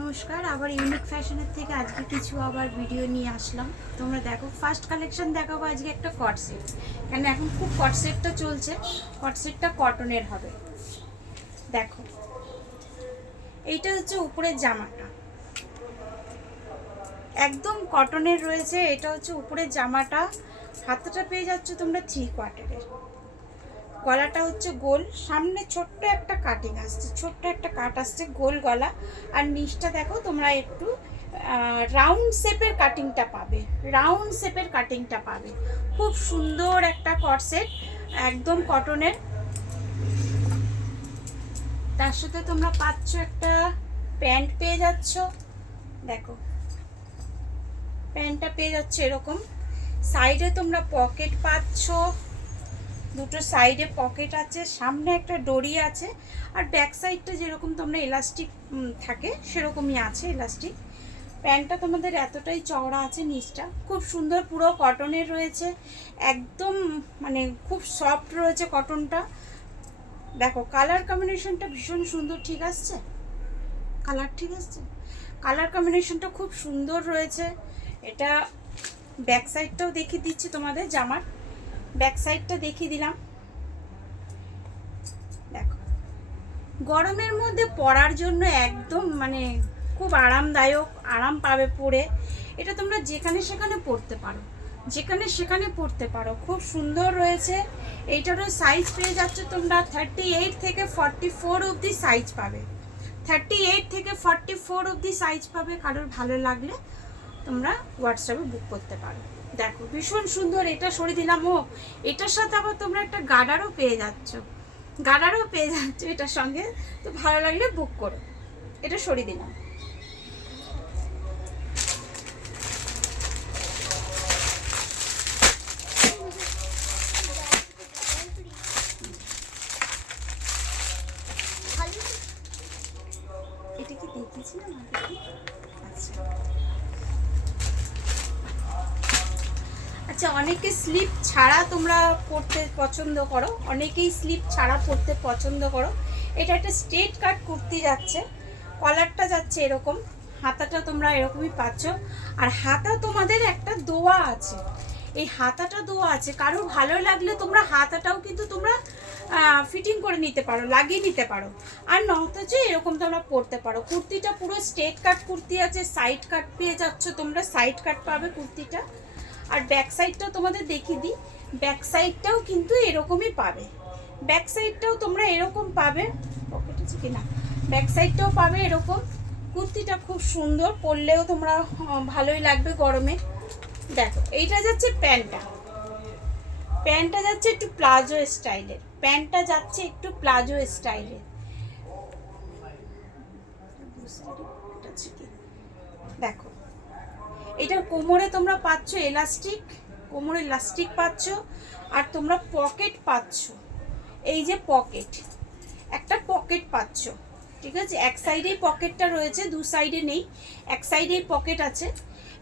নমস্কার, আবার ইউনিক ফ্যাশনের থেকে আজকে কিছু আবার ভিডিও নিয়ে আসলাম। তোমরা দেখো, ফার্স্ট কালেকশন দেখাবো আজকে একটা কট সেট। কেন এখন খুব কট সেটটা চলছে, কট সেটটা কটনের হবে। দেখো, এইটা হচ্ছে উপরের জামাটা, একদম কটনের রয়েছে। এটা হচ্ছে উপরের জামাটা, হাতটা পেয়ে যাচ্ছ তোমরা 3/4। গলাটা হচ্ছে গোল, সামনে ছোট্ট একটা কাটিং আসছে, ছোট্ট একটা কাট আসছে, গোল গলা। আর নিচটা দেখো তোমরা একটু রাউন্ড শেপের কাটিংটা পাবে, রাউন্ড শেপের কাটিংটা পাবে। খুব সুন্দর একটা কট সেট, একদম কটনের। তার সাথে তোমরা পাচ্ছ একটা প্যান্ট পেয়ে যাচ্ছ। দেখো, প্যান্টটা পেয়ে যাচ্ছে এরকম। সাইডে তোমরা পকেট পাচ্ছ, দুটো সাইডে পকেট আছে, সামনে একটা ডরি আছে। আর ব্যাক সাইডটা যেরকম তোমরা ইলাস্টিক থাকে সেরকমই আছে ইলাস্টিক। প্যান্টটা তোমাদের এতটাই চওড়া আছে, নিচটা খুব সুন্দর, পুরো কটনের রয়েছে, একদম মানে খুব সফট রয়েছে কটনটা। দেখো কালার কম্বিনেশনটা ভীষণ সুন্দর, ঠিক আসছে কালার, ঠিক আসছে কালার কম্বিনেশনটা খুব সুন্দর রয়েছে। এটা ব্যাক সাইডটাও দেখিয়ে দিচ্ছি তোমাদের, জামার ব্যাক সাইডটা দেখিয়ে দিলাম। দেখো, গরমের মধ্যে পরার জন্য একদম মানে খুব আরামদায়ক, আরাম পাবে পরে। এটা তোমরা যেখানে সেখানে পরতে পারো, যেখানে সেখানে পরতে পারো, খুব সুন্দর রয়েছে। এইটারও সাইজ পেয়ে যাচ্ছে তোমরা 38 থেকে 44 অবধি সাইজ পাবে, 38 থেকে 44 অবধি সাইজ পাবে। কারোর ভালো লাগলে তোমরা হোয়াটসঅ্যাপে বুক করতে পারো। দেখো ভীষণ সুন্দর, এটা সরিয়ে দিলাম। ও এটার সাথে আবার তোমরা একটা গার্ডারও পেয়ে যাচ্ছ, গার্ডারও পেয়ে যাচ্ছ এটার সঙ্গে। তো ভালো লাগলে বুক করো। এটা সরিয়ে দিলাম। এটা কি দেখিয়েছিলাম আগে? আচ্ছা আচ্ছা, অনেকে স্লিপ ছাড়া তোমরা পরতে পছন্দ করো, অনেকেই স্লিপ ছাড়া পরতে পছন্দ করো। এটা একটা স্ট্রেট কাট কুর্তি যাচ্ছে, কলারটা যাচ্ছে এরকম, হাতাটা তোমরা এরকমই পাচ্ছ। আর হাতা তোমাদের একটা দোয়া আছে, এই হাতাটা দোয়া আছে। কারো ভালো লাগলে তোমরা হাতাটাও কিন্তু তোমরা ফিটিং করে নিতে পারো, লাগিয়ে নিতে পারো। আর নয়তো এরকম তোমরা পরতে পারো। কুর্তিটা পুরো স্ট্রেট কাট কুর্তি আছে, সাইড কাট পেয়ে যাচ্ছ তোমরা, সাইড কাট পাবে কুর্তিটা। আর ব্যাক সাইডটাও তোমাদের দেখিয়ে দিই, ব্যাক সাইডটাও কিন্তু এরকমই পাবে, ব্যাক সাইডটাও তোমরা এরকম পাবে। পকেট আছে কি না, ব্যাক সাইডটাও পাবে এরকম। কুর্তিটা খুব সুন্দর, পরলেও তোমরা ভালোই লাগবে গরমে। দেখো এইটা যাচ্ছে প্যান্টটা, প্যান্টটা যাচ্ছে একটু প্লাজো স্টাইলের, প্যান্টটা যাচ্ছে একটু প্লাজো স্টাইলের। দেখো, এটার কোমরে তোমরা পাচ্ছ এলাস্টিক, কোমরে ইলাস্টিক পাচ্ছ। আর তোমরা পকেট পাচ্ছ, এই যে পকেট, একটা পকেট পাচ্ছ, ঠিক আছে। এক সাইডেই পকেটটা রয়েছে, দু সাইডে নেই, এক সাইডেই পকেট আছে।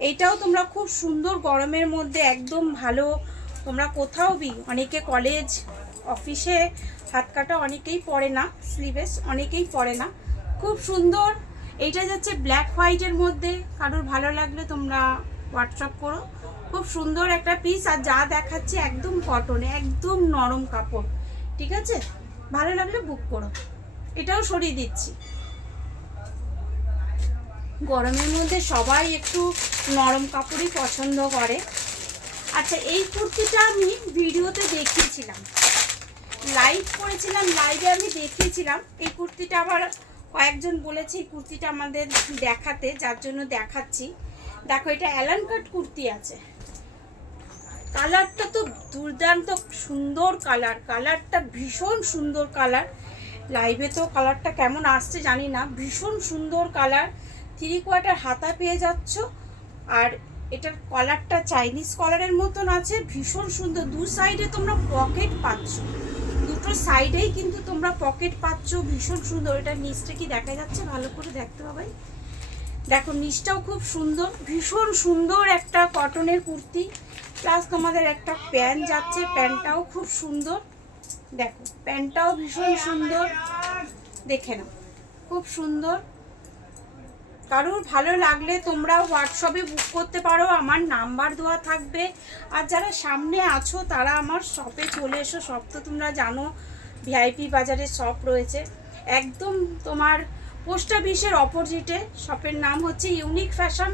এইটাও তোমরা খুব সুন্দর গরমের মধ্যে একদম ভালো। তোমরা কোথাও অনেকে কলেজ অফিসে হাত কাটা অনেকেই পরে না, স্লিভলেস অনেকেই পরে না, খুব সুন্দর। এইটা যাচ্ছে ব্ল্যাক হোয়াইটের মধ্যে, কারোর ভালো লাগলে তোমরা হোয়াটসঅ্যাপ করো। খুব সুন্দর একটা পিস, আর যা দেখাচ্ছে একদম কটন, একদম নরম কাপড়, ঠিক আছে। ভালো লাগলে বুক করো। এটাও সরিয়ে দিচ্ছি, গরমের মধ্যে সবাই একটু নরম কাপড়ই পছন্দ করে। আচ্ছা, এই কুর্তিটা আমি ভিডিওতে দেখিয়েছিলাম, লাইভ করেছিলাম, লাইভে আমি দেখিয়েছিলাম এই কুর্তিটা। আবার কয়েকজন বলেছে এই কুর্তিটা আমাদের দেখাতে, যার জন্য দেখাচ্ছি। দেখো, এটা অ্যালান কাট কুর্তি আছে, কালারটা তো দুর্দান্ত সুন্দর কালার, কালারটা ভীষণ সুন্দর কালার। লাইভে তো কালারটা কেমন আসছে জানি না, ভীষণ সুন্দর কালার। 3/4 হাতা পেয়ে যাচ্ছ। আর এটার কলারটা চাইনিজ কলারের মতন আছে, ভীষণ সুন্দর। দু সাইডে তোমরা পকেট পাচ্ছ, দুটো সাইডেই কিন্তু তোমরা পকেট পাচ্ছ, ভীষণ সুন্দর। এটা নিচটা কি দেখা যাচ্ছে ভালো করে দেখতে পাবে? দেখো নিচটাও খুব সুন্দর, ভীষণ সুন্দর একটা কটনের কুর্তি। প্লাস তোমাদের একটা প্যান্ট যাচ্ছে, প্যান্টটাও খুব সুন্দর। দেখো প্যান্টটাও ভীষণ সুন্দর, দেখে নাও, খুব সুন্দর। কারোর ভালো লাগলে তোমরা হোয়াটসঅ্যাপে বুক করতে পারো, আমার নাম্বার দেওয়া থাকবে। আর যারা সামনে আছো তারা আমার শপে চলে এসো। শপ তো তোমরা জানো, ভিআইপি বাজারে শপ রয়েছে, একদম তোমার পোস্ট অফিসের অপোজিটে। শপের নাম হচ্ছে ইউনিক ফ্যাশন।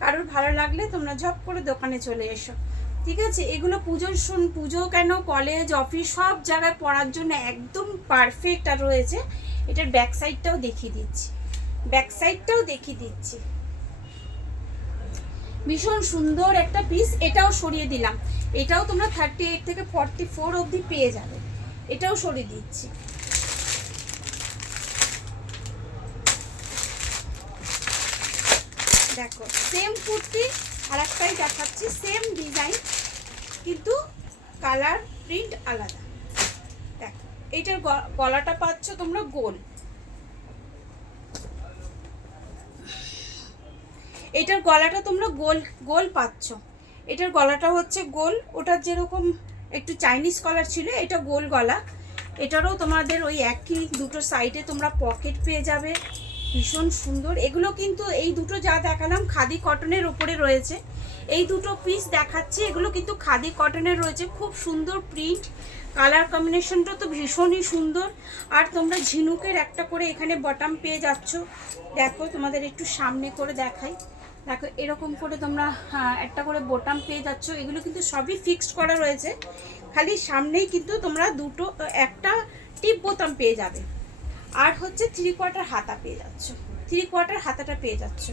কারোর ভালো লাগলে তোমরা ঝপ করে দোকানে চলে এসো, ঠিক আছে? এগুলো পুজো কেন, কলেজ, অফিস সব জায়গায় পরার জন্য একদম পারফেক্ট। আর রয়েছে এটার ব্যাক সাইডটাও দেখিয়ে দিচ্ছি, ভীষণ সুন্দর একটা পিস। এটাও সরিয়ে দিলাম, এটাও তোমরা 38 থেকে 44 অবধি পেয়ে যাবে। এটাও সরিয়ে দিচ্ছি। দেখো সেম কুর্তি আর একটাই দেখাচ্ছি, সেম ডিজাইন কিন্তু কালার প্রিন্ট আলাদা। দেখো এইটার গলাটা পাচ্ছ তোমরা গোল, এটার গলাটা তোমরা গোল গোল পাচ্ছ। এটার গলাটা হচ্ছে গোল, ওটার যেরকম একটু চাইনিজ কলার ছিল, এটা গোল গলা। এটারও তোমাদের ওই একই, দুটো সাইডে তোমরা পকেট পেয়ে যাবে, ভীষণ সুন্দর। এগুলো কিন্তু এই দুটো যা দেখালাম খাদি কটনের ওপরে রয়েছে। এই দুটো পিস দেখাচ্ছি, এগুলো কিন্তু খাদি কটনের রয়েছে, খুব সুন্দর প্রিন্ট, কালার কম্বিনেশনটা তো ভীষণই সুন্দর। আর তোমরা ঝিনুকের একটা করে এখানে বটম পেয়ে যাচ্ছ। দেখো তোমাদের একটু সামনে করে দেখাই, দেখো এরকম করে তোমরা একটা করে বোতাম পেয়ে যাচ্ছ। এগুলো কিন্তু সবই ফিক্সড করা রয়েছে, খালি সামনেই কিন্তু তোমরা একটা টিপ বোতাম পেয়ে যাবে। আর হচ্ছে 3/4 হাতা পেয়ে যাচ্ছ, 3/4 হাতাটা পেয়ে যাচ্ছ।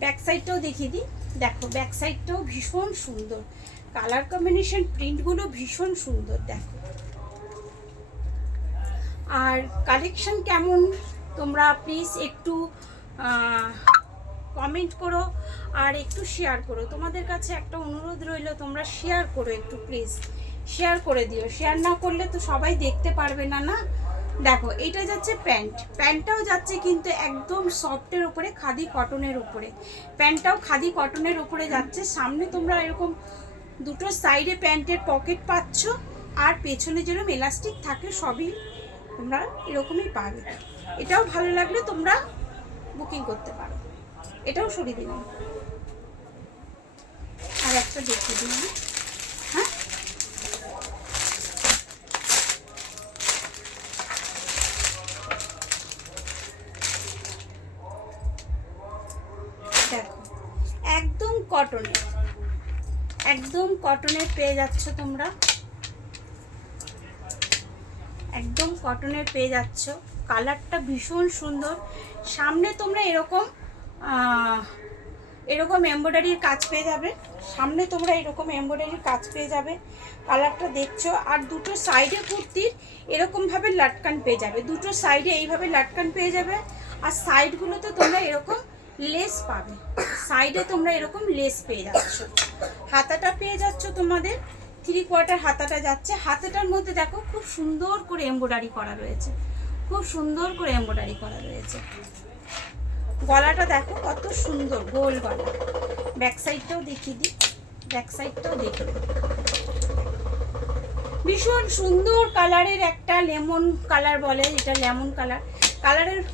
ব্যাক সাইডটাও দেখিয়ে দিই, দেখো ব্যাক সাইডটাও ভীষণ সুন্দর, কালার কম্বিনেশন প্রিন্টগুলো ভীষণ সুন্দর। দেখো আর কালেকশন কেমন তোমরা প্লিজ একটু কমেন্ট করো আর একটু শেয়ার করো। তোমাদের কাছে একটা অনুরোধ রইল, তোমরা শেয়ার করো, একটু প্লিজ শেয়ার করে দিও। শেয়ার না করলে তো সবাই দেখতে পারবে না, না? দেখো এইটা যাচ্ছে প্যান্টটাও যাচ্ছে কিন্তু একদম সফটের উপরে, খাদি কটনের উপরে। প্যান্টটাও খাদি কটনের উপরে যাচ্ছে। সামনে তোমরা এরকম দুটো সাইডে প্যান্টের পকেট পাচ্ছ, আর পেছনে যেরকম এলাস্টিক থাকে সবই তোমরা এরকমই পাবে। এটাও ভালো লাগলে তোমরা বুকিং করতে পারো। এটাও সরিয়ে দিলাম, আর একটা দেখিয়ে দিলাম। হ্যাঁ, দেখো একদম কটনের পেয়ে যাচ্ছ তোমরা, একদম কটনের পেয়ে যাচ্ছ। কালারটা ভীষণ সুন্দর। সামনে তোমরা এরকম এমব্রয়ডারির কাজ পেয়ে যাবে, সামনে তোমরা এরকম এমব্রয়ডারির কাজ পেয়ে যাবে। কালারটা দেখছো। আর দুটো সাইডে কুর্তির এরকমভাবে লাটকান পেয়ে যাবে, দুটো সাইডে এইভাবে লাটকান পেয়ে যাবে। আর সাইডগুলোতে তোমরা এরকম লেস পাবে, সাইডে তোমরা এরকম লেস পেয়ে যাচ্ছ। হাতাটা পেয়ে যাচ্ছ তোমাদের 3/4 হাতাটা যাচ্ছে। হাতাটার মধ্যে দেখো খুব সুন্দর করে এমব্রয়ডারি করা রয়েছে, খুব সুন্দর করে এমব্রয়ডারি করা রয়েছে। গলাটা দেখো কত সুন্দর, গোল গলা। ব্যাক সাইডটাও দেখিয়ে দিই, ব্যাক সাইডটাও দেখিয়ে দিই। ভীষণ সুন্দর কালারের একটা লেমন কালার বলে, এটা লেমন কালার।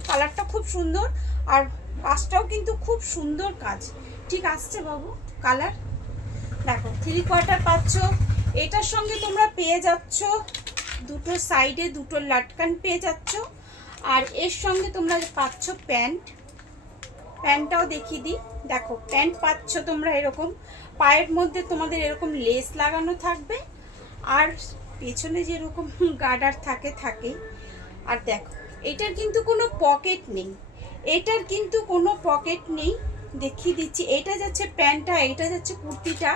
কালারটা খুব সুন্দর, আর কাজটাও কিন্তু খুব সুন্দর কাজ। ঠিক আসছে বাবু কালার। দেখো 3/4 পাচ্ছ। এটার সঙ্গে তোমরা পেয়ে যাচ্ছ দুটো সাইডে দুটো লাটকান পেয়ে যাচ্ছ। আর এর সঙ্গে তোমরা পাচ্ছ প্যান্টটাও দেখিয়ে দিই। দেখো প্যান্ট পাচ্ছ তোমরা এরকম, পায়ের মধ্যে তোমাদের এরকম লেস লাগানো থাকবে, আর পেছনে যেরকম গার্ডার থাকে। আর দেখো এটার কিন্তু কোনো পকেট নেই, দেখিয়ে দিচ্ছি। এটা যাচ্ছে প্যান্টটা, এটা যাচ্ছে কুর্তিটা,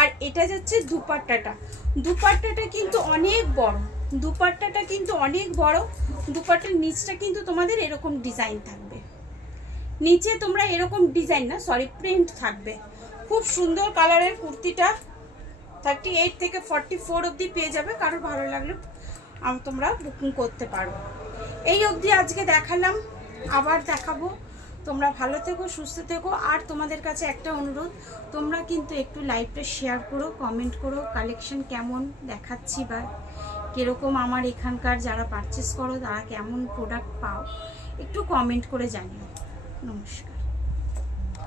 আর এটা যাচ্ছে দুপাট্টাটা কিন্তু অনেক বড়, দুপাট্টার নিচটা কিন্তু তোমাদের এরকম ডিজাইন থাকবে, নিচে তোমরা এরকম ডিজাইন না, সরি প্রিন্ট থাকবে। খুব সুন্দর কালারের কুর্তিটা 38 থেকে 44 অবধি পেয়ে যাবে। কারোর ভালো লাগলে তোমরা বুকিং করতে পারো। এই অবধি আজকে দেখালাম, আবার দেখাবো। তোমরা ভালো থেকো, সুস্থ থেকো। আর তোমাদের কাছে একটা অনুরোধ, তোমরা কিন্তু একটু লাইভটা শেয়ার করো, কমেন্ট করো, কালেকশন কেমন দেখাচ্ছি বা কীরকম আমার এখানকার যারা পারচেস করো তারা কেমন প্রোডাক্ট পাও, একটু কমেন্ট করে জানিও। নমস্কার।